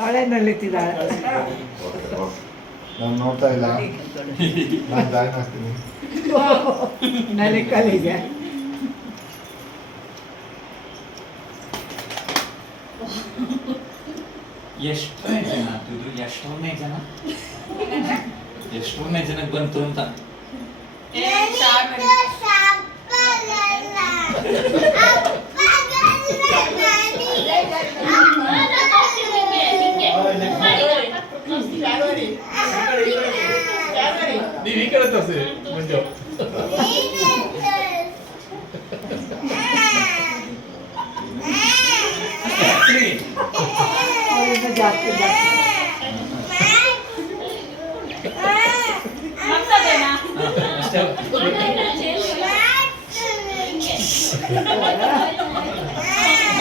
ಅವಳೇ ನಲ್ಲಿತ್ತಿದ್ದಾಳೆ. ನಾನು ನೋಡ್ತಾ ಇಲ್ಲ, ನಾನು ಜಾಯ್ನ್ ಆಗ್ತೀನಿ. ನಲ್ಲಿ ಕಲಿಗೆ ಎಷ್ಟನೇ ಜನ ಇದು? ಎಷ್ಟೊಂದನೇ ಜನಕ್ಕೆ ಬಂತು ಅಂತ ನೀವು ಈ ಕಡೆ ತೋರಿಸಿ ಮಂಜು. ಅವರಿಂದ ಜಾಸ್ತಿ ಜಾಸ್ತಿ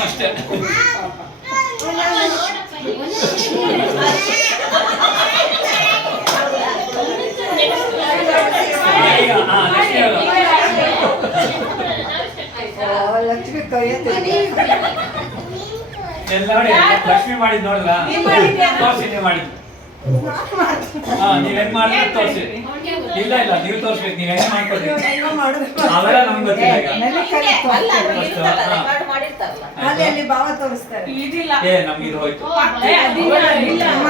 ಅಷ್ಟೇ. ಲಕ್ಷ್ಮಿ ಕೈಯತ್ತಿಲ್ಲ. ಎಲ್ಲ ನೋಡಿ, ಲಕ್ಷ್ಮಿ ಮಾಡಿದ್ ನೋಡಿದ್ರ? ತೋರಿಸಿ ನೀವು ಮಾಡಿದ್ದು. ನೀವ್ ಹೆಂಗ್ ಮಾಡಿದ್ರೆ ತೋರಿಸಿ. ಇಲ್ಲ ನೀವು ತೋರಿಸ್ಬೇಕು, ನೀವ್ ಹೆಂಗ್ ಮಾಡ್ಕೊಡಿ ಅವೆಲ್ಲ ನಮ್ಗೆ ಗೊತ್ತಿಲ್ಲ ಈಗ. ಅಲ್ಲಿ ಭಾವ ತೋರಿಸ್ತಾರೆ. ನಮ್ಗೆ ಇದು ಹೋಯ್ತು.